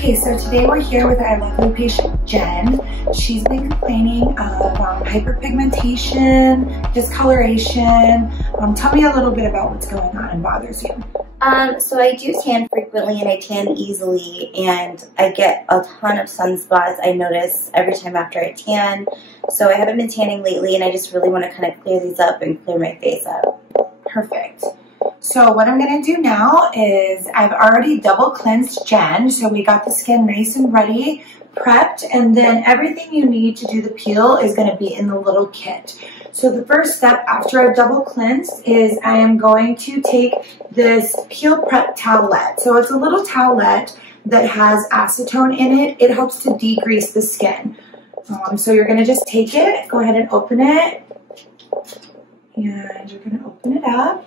Okay, so today we're here with our lovely patient, Jen. She's been complaining of hyperpigmentation, discoloration. Tell me a little bit about what's going on and bothers you. So I do tan frequently and I tan easily, and I get a ton of sunspots. I notice every time after I tan. So I haven't been tanning lately, and I just really want to kind of clear these up and clear my face up. Perfect. So what I'm going to do now is I've already double cleansed Jen. So we got the skin nice and ready, prepped, and then everything you need to do the peel is going to be in the little kit. So the first step after I've double cleansed is I am going to take this peel prep towelette. So it's a little towelette that has acetone in it. It helps to degrease the skin. So you're going to just take it, go ahead and open it, and you're going to open it up.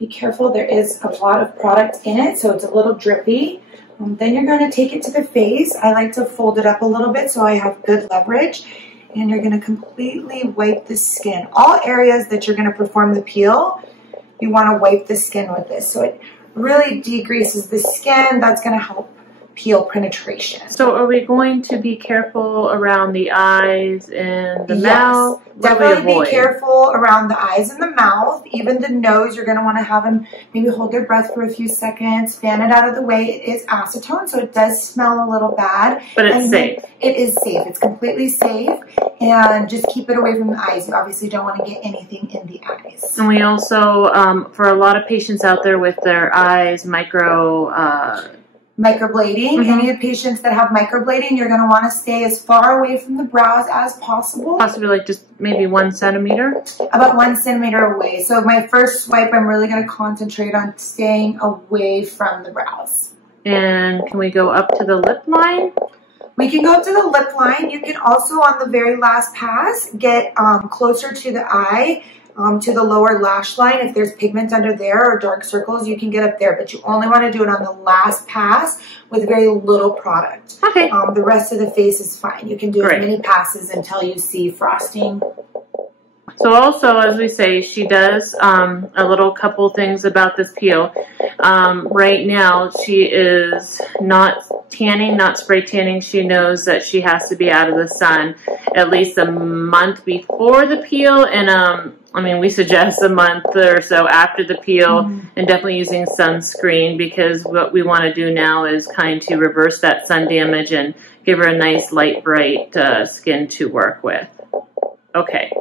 Be careful, there is a lot of product in it, so it's a little drippy. Then you're going to take it to the face. I like to fold it up a little bit so I have good leverage. And you're going to completely wipe the skin. All areas that you're going to perform the peel, you want to wipe the skin with this. So it really degreases the skin. That's going to help peel penetration. So are we going to be careful around the eyes and the mouth? Definitely be careful around the eyes and the mouth. Even the nose, you're going to want to have them maybe hold their breath for a few seconds, fan it out of the way. It is acetone, so it does smell a little bad. But it's safe. It is safe. It's completely safe. And just keep it away from the eyes. You obviously don't want to get anything in the eyes. And we also, for a lot of patients out there with their eyes, microblading. Any of the patients that have microblading, you're going to want to stay as far away from the brows as possible. Possibly like just maybe 1 centimeter? About 1 centimeter away. So my first swipe, I'm really going to concentrate on staying away from the brows. And can we go up to the lip line? We can go up to the lip line. You can also, on the very last pass, get closer to the eye, to the lower lash line. If there's pigment under there or dark circles, you can get up there, but you only want to do it on the last pass with very little product. Okay. The rest of the face is fine. You can do as many passes until you see frosting. So also, as we say, she does a little couple things about this peel. Right now, she is not tanning, not spray tanning. She knows that she has to be out of the sun at least a month before the peel, and I mean, we suggest a month or so after the peel, and definitely using sunscreen, because what we want to do now is kind of reverse that sun damage and give her a nice light, bright skin to work with. Okay.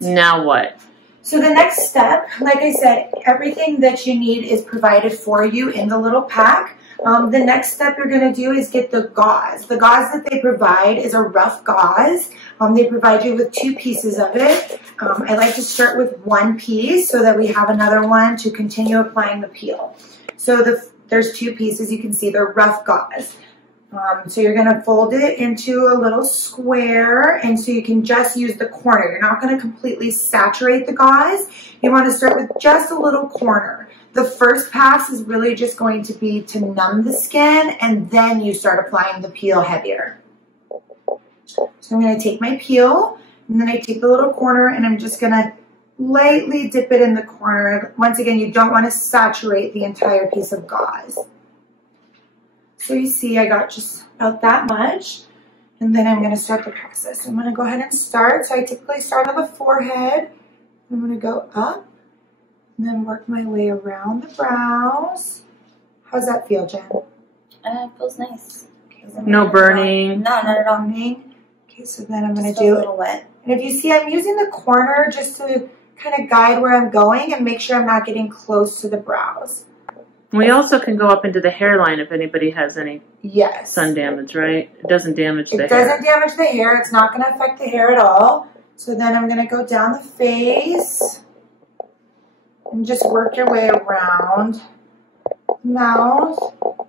Now what? So the next step, like I said, everything that you need is provided for you in the little pack. The next step you're going to do is get the gauze. The gauze that they provide is a rough gauze. They provide you with 2 pieces of it. I like to start with 1 piece so that we have another one to continue applying the peel. So there's 2 pieces. You can see they're rough gauze. So you're going to fold it into a little square, and so you can just use the corner. You're not going to completely saturate the gauze. You want to start with just a little corner. The first pass is really just going to be to numb the skin, and then you start applying the peel heavier. So I'm going to take my peel, and then I take the little corner, and I'm just going to lightly dip it in the corner. Once again, you don't want to saturate the entire piece of gauze. So you see I got just about that much, and then I'm going to start the process. I'm going to go ahead and start. So I typically start on the forehead. I'm going to go up and then work my way around the brows. How's that feel, Jen? It feels nice. Okay, no burning. No, not at all. Okay, so then I'm going to do a little wet. And if you see, I'm using the corner just to kind of guide where I'm going and make sure I'm not getting close to the brows. We also can go up into the hairline if anybody has any sun damage, right? It doesn't damage the hair. It doesn't damage the hair. It's not going to affect the hair at all. So then I'm going to go down the face and just work your way around the mouth.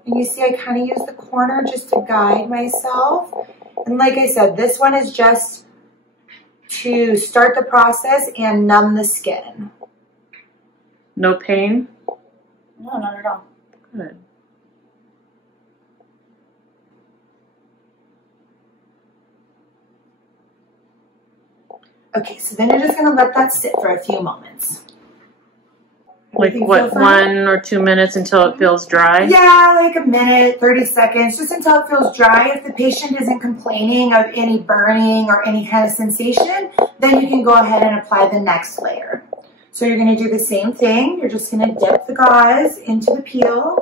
And you see I kind of use the corner just to guide myself. And like I said, this one is just to start the process and numb the skin. No pain? No, not at all. Good. Okay, so then you're just going to let that sit for a few moments. Like what, 1 or 2 minutes until it feels dry? Yeah, like a minute, 30 seconds, just until it feels dry. If the patient isn't complaining of any burning or any kind of sensation, then you can go ahead and apply the next layer. So you're going to do the same thing. You're just going to dip the gauze into the peel.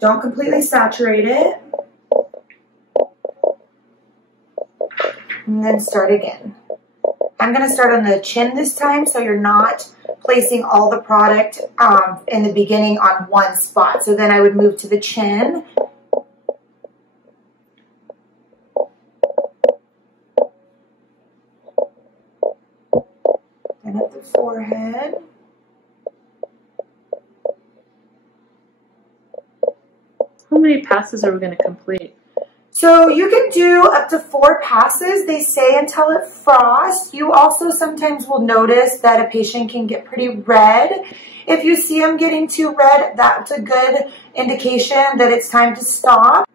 Don't completely saturate it. And then start again. I'm going to start on the chin this time, so you're not placing all the product in the beginning on one spot. So then I would move to the chin. And up the forehead. How many passes are we going to complete? So you can do up to 4 passes, they say, until it frosts. You also sometimes will notice that a patient can get pretty red. If you see them getting too red, that's a good indication that it's time to stop.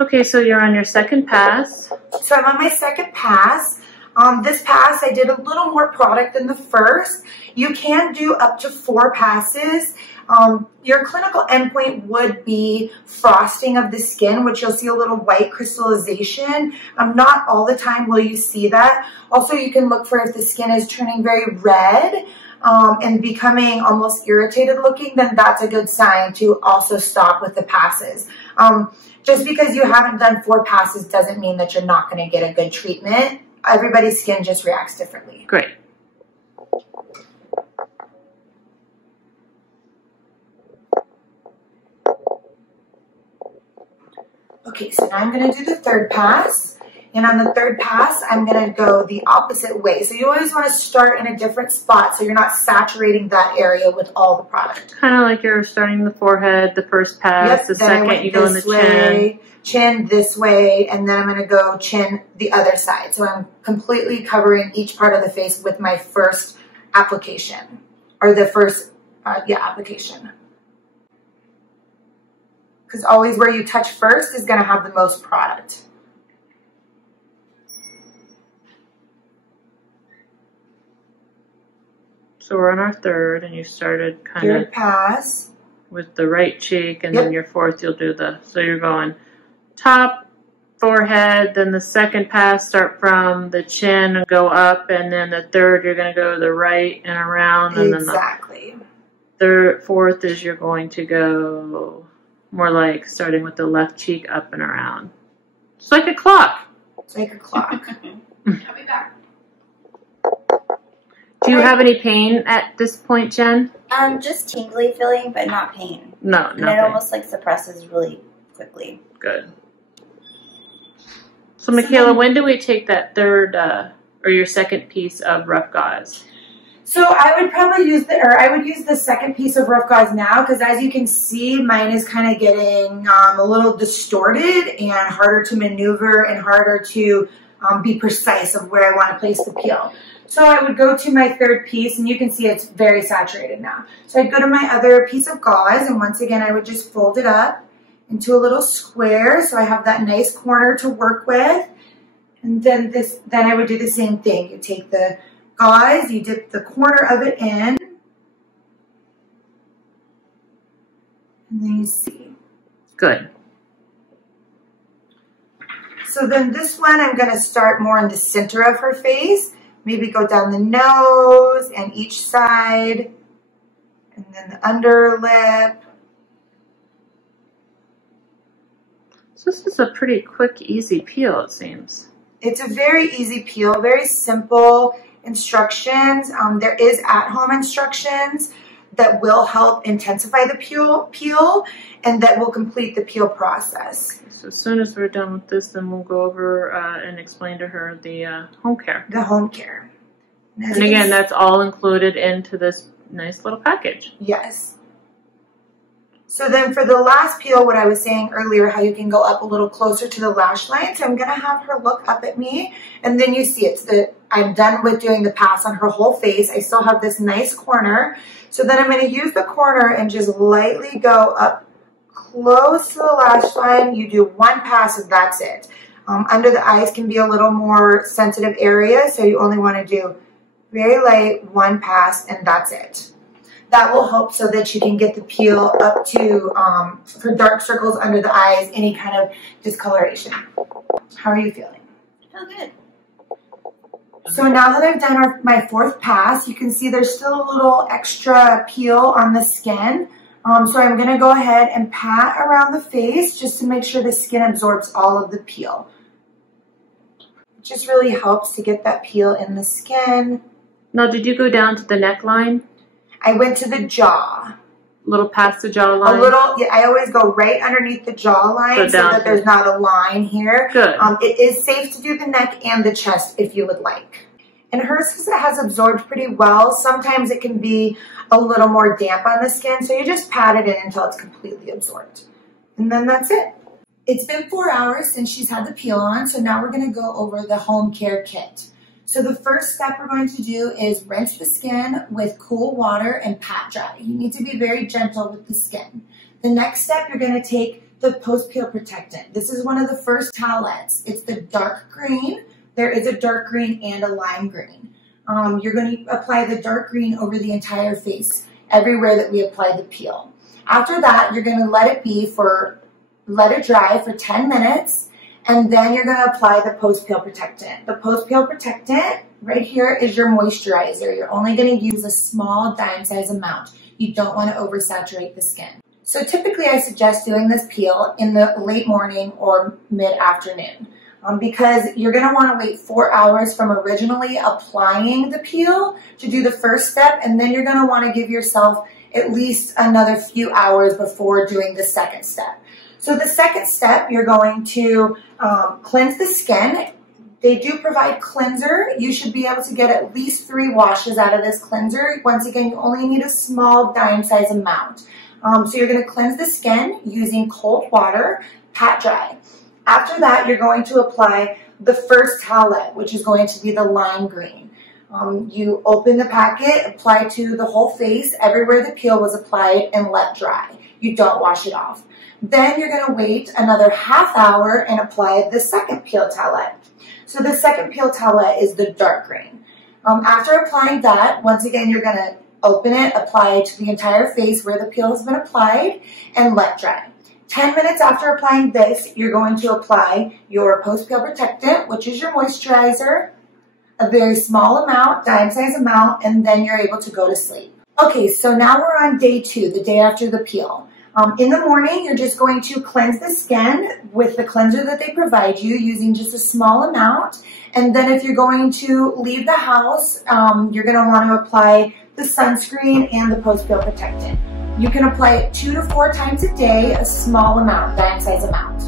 Okay, so you're on your second pass. So I'm on my second pass. This pass, I did a little more product than the first. You can do up to 4 passes. Your clinical endpoint would be frosting of the skin, which you'll see a little white crystallization. Not all the time will you see that. Also, you can look for if the skin is turning very red and becoming almost irritated looking, then that's a good sign to also stop with the passes. Just because you haven't done 4 passes doesn't mean that you're not going to get a good treatment. Everybody's skin just reacts differently. Great. Okay, so now I'm going to do the third pass. And on the third pass, I'm going to go the opposite way. So you always want to start in a different spot so you're not saturating that area with all the product. Kind of like you're starting the forehead, the first pass, yep, the second you go in the chin. Chin this way, and then I'm going to go chin the other side. So I'm completely covering each part of the face with my first application, or the first, application. Because always where you touch first is going to have the most product. So we're on our third, and you started kind of third pass with the right cheek, and then your fourth you'll do the, so you're going top, forehead, then the second pass start from the chin and go up, and then the third you're going to go to the right and around, and exactly. Then the fourth is you're going to go more like starting with the left cheek up and around. It's like a clock. It's like a clock. I'll be back. Do you have any pain at this point, Jen? Just tingly feeling, but not pain. No, nothing. And it almost like suppresses really quickly. Good. So, Mikaela, when do we take that third or your second piece of rough gauze? So I would probably use the second piece of rough gauze now, because as you can see, mine is kind of getting a little distorted and harder to maneuver and harder to be precise of where I want to place the peel. So I would go to my third piece, and you can see it's very saturated now. So I'd go to my other piece of gauze, and once again, I would just fold it up into a little square, so I have that nice corner to work with. And then I would do the same thing. You take the gauze, you dip the corner of it in, and then you see. Good. So then this one, I'm going to start more in the center of her face. Maybe go down the nose and each side, and then the under lip. So this is a pretty quick, easy peel, it seems. It's a very easy peel, very simple instructions. There is at-home instructions that will help intensify the peel and that will complete the peel process. So as soon as we're done with this, then we'll go over and explain to her the home care. The home care. And again, that's all included into this nice little package. Yes. So then for the last peel, what I was saying earlier, how you can go up a little closer to the lash line. So I'm going to have her look up at me, and then you see I'm done with doing the pass on her whole face. I still have this nice corner. So then I'm going to use the corner and just lightly go up close to the lash line. You do one pass and that's it. Under the eyes can be a little more sensitive area, so you only want to do Very light, one pass, and that's it. That will help so that you can get the peel up to, for dark circles under the eyes, any kind of discoloration. How are you feeling? I feel good. So now that I've done my fourth pass, you can see there's still a little extra peel on the skin. So I'm going to go ahead and pat around the face just to make sure the skin absorbs all of the peel. It just really helps to get that peel in the skin. Now, did you go down to the neckline? I went to the jaw. A little past the jawline? A little, yeah, I always go right underneath the jawline so that there's not a line here. Good. It is safe to do the neck and the chest if you would like. And hers, because it has absorbed pretty well, sometimes it can be a little more damp on the skin, so you just pat it in until it's completely absorbed. And then that's it. It's been 4 hours since she's had the peel on, so now we're going to go over the home care kit. So the first step we're going to do is rinse the skin with cool water and pat dry. You need to be very gentle with the skin. The next step, you're going to take the post-peel protectant. This is one of the first towelettes. It's the dark green. There is a dark green and a lime green. You're going to apply the dark green over the entire face, everywhere that we apply the peel. After that, you're going to let it dry for 10 minutes, and then you're going to apply the post-peel protectant. The post-peel protectant right here is your moisturizer. You're only going to use a small dime-size amount. You don't want to oversaturate the skin. So typically I suggest doing this peel in the late morning or mid-afternoon. Because you're going to want to wait 4 hours from originally applying the peel to do the first step, and then you're going to want to give yourself at least another few hours before doing the second step. So the second step, you're going to cleanse the skin. They do provide cleanser. You should be able to get at least 3 washes out of this cleanser. Once again, you only need a small dime-size amount. So you're going to cleanse the skin using cold water, pat dry. After that, you're going to apply the first towelette, which is going to be the lime green. You open the packet, apply to the whole face, everywhere the peel was applied, and let dry. You don't wash it off. Then you're going to wait another half hour and apply the second peel towelette. So the second peel towelette is the dark green. After applying that, once again, you're going to open it, apply it to the entire face where the peel has been applied, and let dry. 10 minutes after applying this, you're going to apply your post-peel protectant, which is your moisturizer, a very small amount, dime-size amount, and then you're able to go to sleep. Okay, so now we're on day 2, the day after the peel. In the morning, you're just going to cleanse the skin with the cleanser that they provide you using just a small amount. And then if you're going to leave the house, you're going to want to apply the sunscreen and the post-peel protectant. You can apply it 2 to 4 times a day, a small amount, dime-size amount.